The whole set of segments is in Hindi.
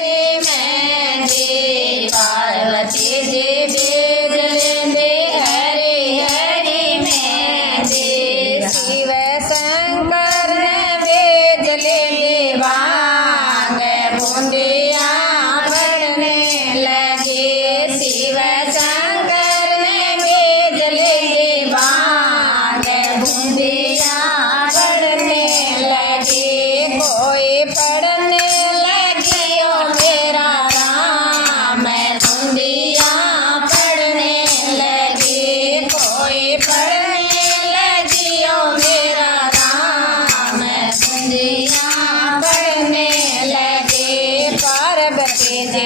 मेहंदी पार्वती जी बीज लेंदे हरे हरे मेहंदी शिव शंकर ने बीज लेंदे भांग बूंदिया भरने लगे शिव शंकर ने बीज लेंदे भांग बूंदिया भरने लगे कोई पढ़ने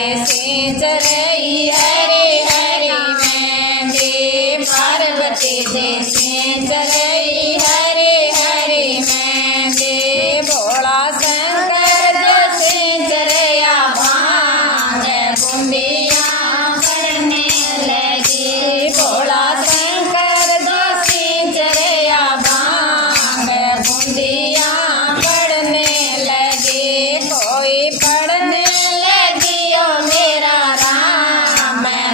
चरई हरे हरे मेहंदी पार्वती जैसे चरई हरे हरे मेहंदी भोला शंकर जैसे चरया भांग बूंदिया भरने लगे भोला शंकर जैसे चरया भांग बूंदिया भरने लगे कोई पढ़ने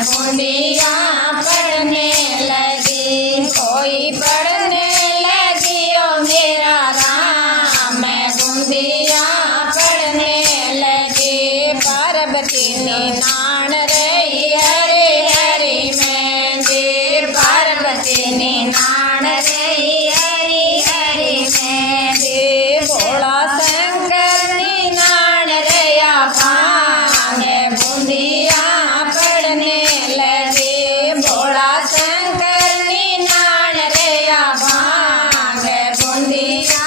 बूंदिया पढ़ने लगी कोई पढ़ने लगी ओ मेरा राम बूंदिया पढ़ने लगे पार्वती नान रही हरे हरे मेहंदी पार्वती नान रही हरे हरे मेहंदी भोला शंकर नान रया भांग बूंदिया पढ़ने भोला शंकर नान रया भांग बूंदिया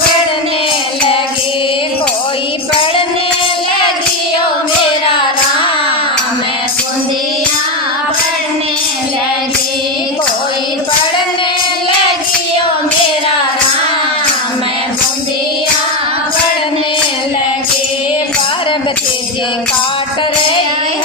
पढ़ने लगे कोई पढ़ने लगी ओ मेरा राम बूंदिया पढ़ने लगी कोई पढ़ने लगी ओ मेरा राम बूंदिया पढ़ने लगे पार्वती जी काट रही